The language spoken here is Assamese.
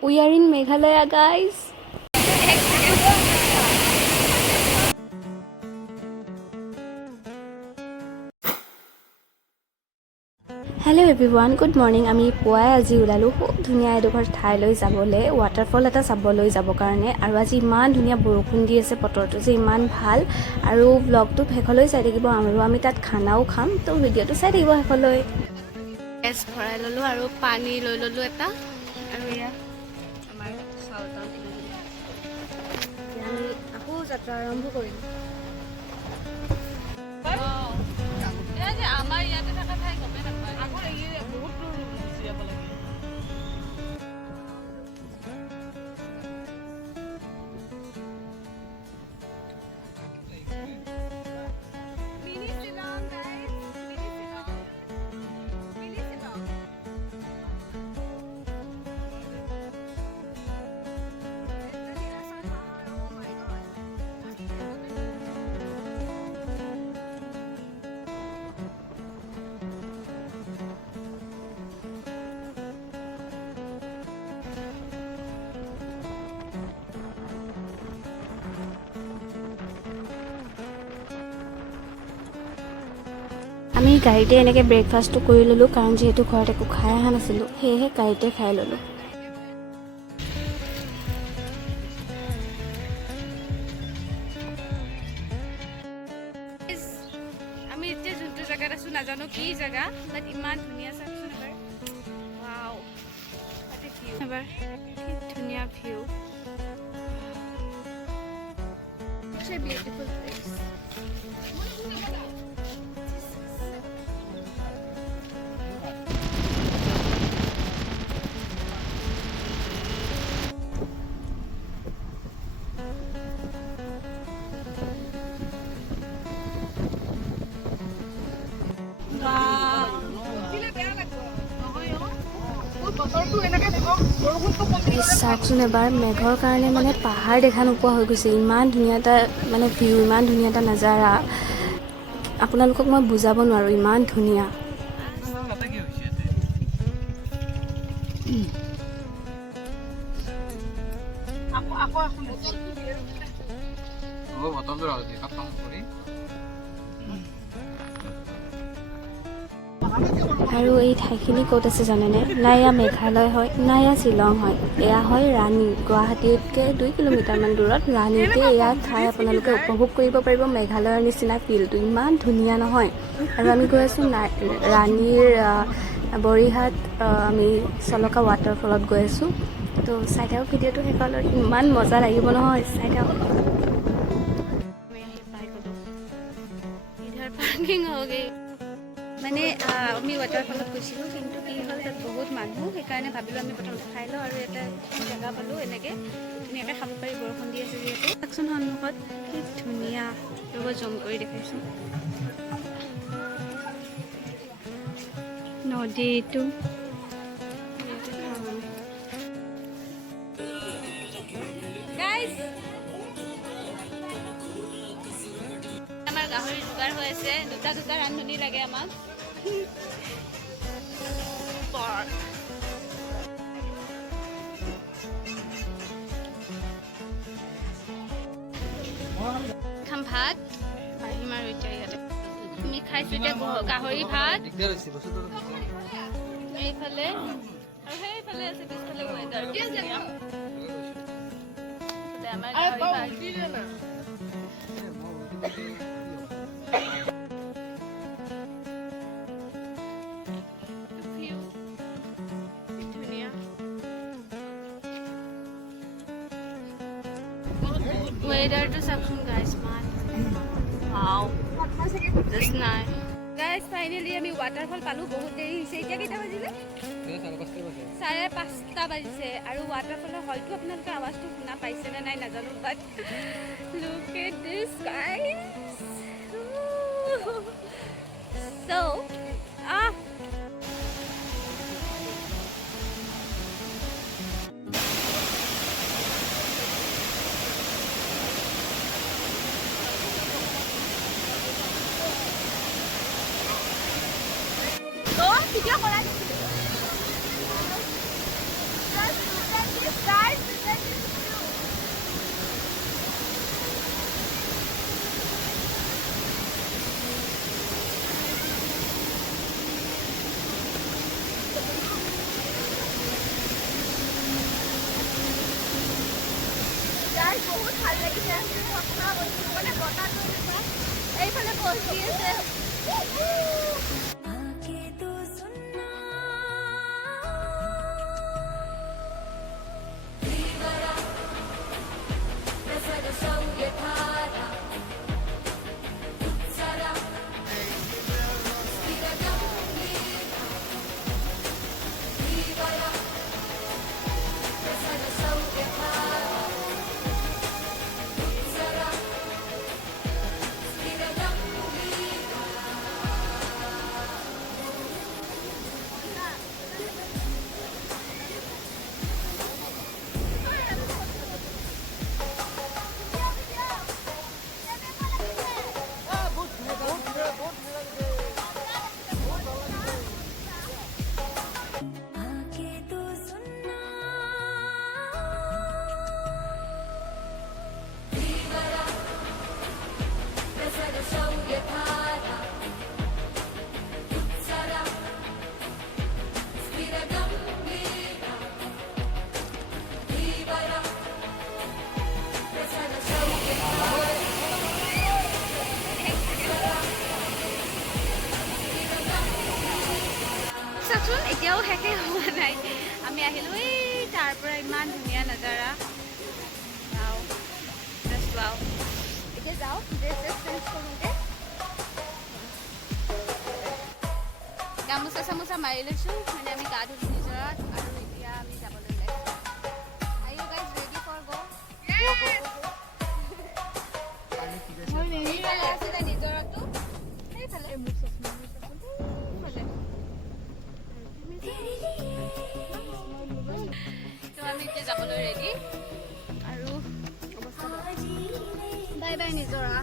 We are in Meghalaya, guys. Hello' everyone, good morning. আমি পুৱাই আজি ওলালোঁ খুব ধুনীয়া এডোখৰ ঠাইলৈ যাবলৈ, ৱাটাৰফল এটা চাবলৈ যাবৰ কাৰণে। আৰু আজি ইমান ধুনীয়া বৰষুণ দি আছে, বতৰটো যে ইমান ভাল। আৰু ব্লগটো শেষলৈ চাই থাকিব, আৰু আমি তাত খানাও খাম, তো ভিডিঅ'টো চাই থাকিব শেষলৈ। গেছ ভৰাই ল'লোঁ আৰু পানী লৈ ল'লোঁ এটা। আৰু এয়া আমাৰ চাউলটাও কিনি দিলোঁ। এতিয়া আমি আকৌ যাত্ৰা আৰম্ভ কৰিম। আমাৰ ইয়াতে থকা ঠাই গমেই নাপায়, আকৌ বহুত দূৰ গুচি যাব লাগে। আমি গাড়ীতে এনেকৈ ব্ৰেকফাষ্টটো কৰি ল'লোঁ, কাৰণ যিহেতু ঘৰত একো খাই অহা নাছিলোঁ, সেয়েহে গাড়ীতে খাই ল'লোঁ। আমি এতিয়া যোনটো জেগাত আছোঁ নাজানো কি জেগা, বাট ইমান ধুনীয়া চাওকচোন এবাৰ। ৱাও, তাতে ভিউ এবাৰ, কি ধুনীয়া view. Such a beautiful place. চাওকচোন এবাৰ, মেঘৰ কাৰণে মানে পাহাৰ দেখা নোপোৱা হৈ গৈছে। ইমান ধুনীয়া এটা মানে ভিউ, ইমান ধুনীয়া এটা নাজাৰা, আপোনালোকক মই বুজাব নোৱাৰোঁ, ইমান ধুনীয়া। আৰু এই ঠাইখিনি ক'ত আছে জানেনে? না এয়া মেঘালয় হয়, না এয়া শ্বিলং হয়, এয়া হয় ৰাণী। গুৱাহাটীতকৈ 2 কিলোমিটাৰমান দূৰত ৰাণীতে এয়া ঠাই আপোনালোকে উপভোগ কৰিব পাৰিব মেঘালয়ৰ নিচিনা ফিলটো। ইমান ধুনীয়া নহয়? আৰু আমি গৈ আছোঁ ৰাণীৰ বৰিহাট, আমি চলকা ৱাটাৰফলত গৈ আছোঁ। তো চাই থাকক ভিডিঅ'টো শেষলৈ, ইমান মজা লাগিব নহয়, চাই থাকক। ইধৰ পাৰ্কিং হৈ গৈ মানে আমি ৱাটাৰফলত গৈছিলোঁ, কিন্তু কি হ'ল তাত বহুত মানুহ, সেইকাৰণে ভাবিলোঁ আমি প্ৰথমতে খাই লওঁ। আৰু এটা জেগা পালোঁ এনেকৈ ধুনীয়াকৈ খাব পাৰি, বৰষুণ দি আছে যিহেতু। চাওকচোন সন্মুখত কি ধুনীয়া, ৰ'ব জুম কৰি দেখাইছোঁ নদীটো। আমাৰ গাহৰি যোগাৰ হৈ আছে, দুটা ৰান্ধনি লাগে আমাক। খাম ভাত, আহিম আৰু এতিয়া ইয়াতে আমি খাইছোঁ এতিয়া গাহৰি ভাত। এইফালে আৰু সেইফালে আছে, পিছফালে ৱেদাৰ আমাৰ গাহৰি ভাত। ৱেদাৰটো চাওকচোন গাইজ, জাষ্ট নাই গাইজ। ফাইনেলি আমি ৱাটাৰফল পালোঁ। বহুত দেৰি হৈছে, এতিয়া কেইটা বাজিলে? 5:30 বাজিছে। আৰু ৱাটাৰফলৰ হয়তো আপোনালোকে আৱাজটো শুনা পাইছেনে নাই নাজানো, but look at this guys. So, video' কৰাই বহুত ভাল লাগিছে মানে বতাহটো এইফালে বহি আছে চাচোন এতিয়াও শেষে হোৱা নাই আমি আহিলোঁ এই তাৰ পৰা ইমান ধুনীয়া নজাৰা ৱাও জাষ্ট ৱাও এতিয়া যাওঁ ড্ৰেছ চেঞ্জ কৰোঁগৈ গামোচা চামোচা মাৰি লৈছোঁ মানে আমি গা ধুলোঁ নিজৰাত আৰু এতিয়া আমি যাবলৈ ওলাইছোঁ Are you guys ready for go? এইফালে আছিলে নিজৰাটো সেইফালে তো আমি এতিয়া যাবলৈ ৰেডি আৰু বাই বাই নিজৰা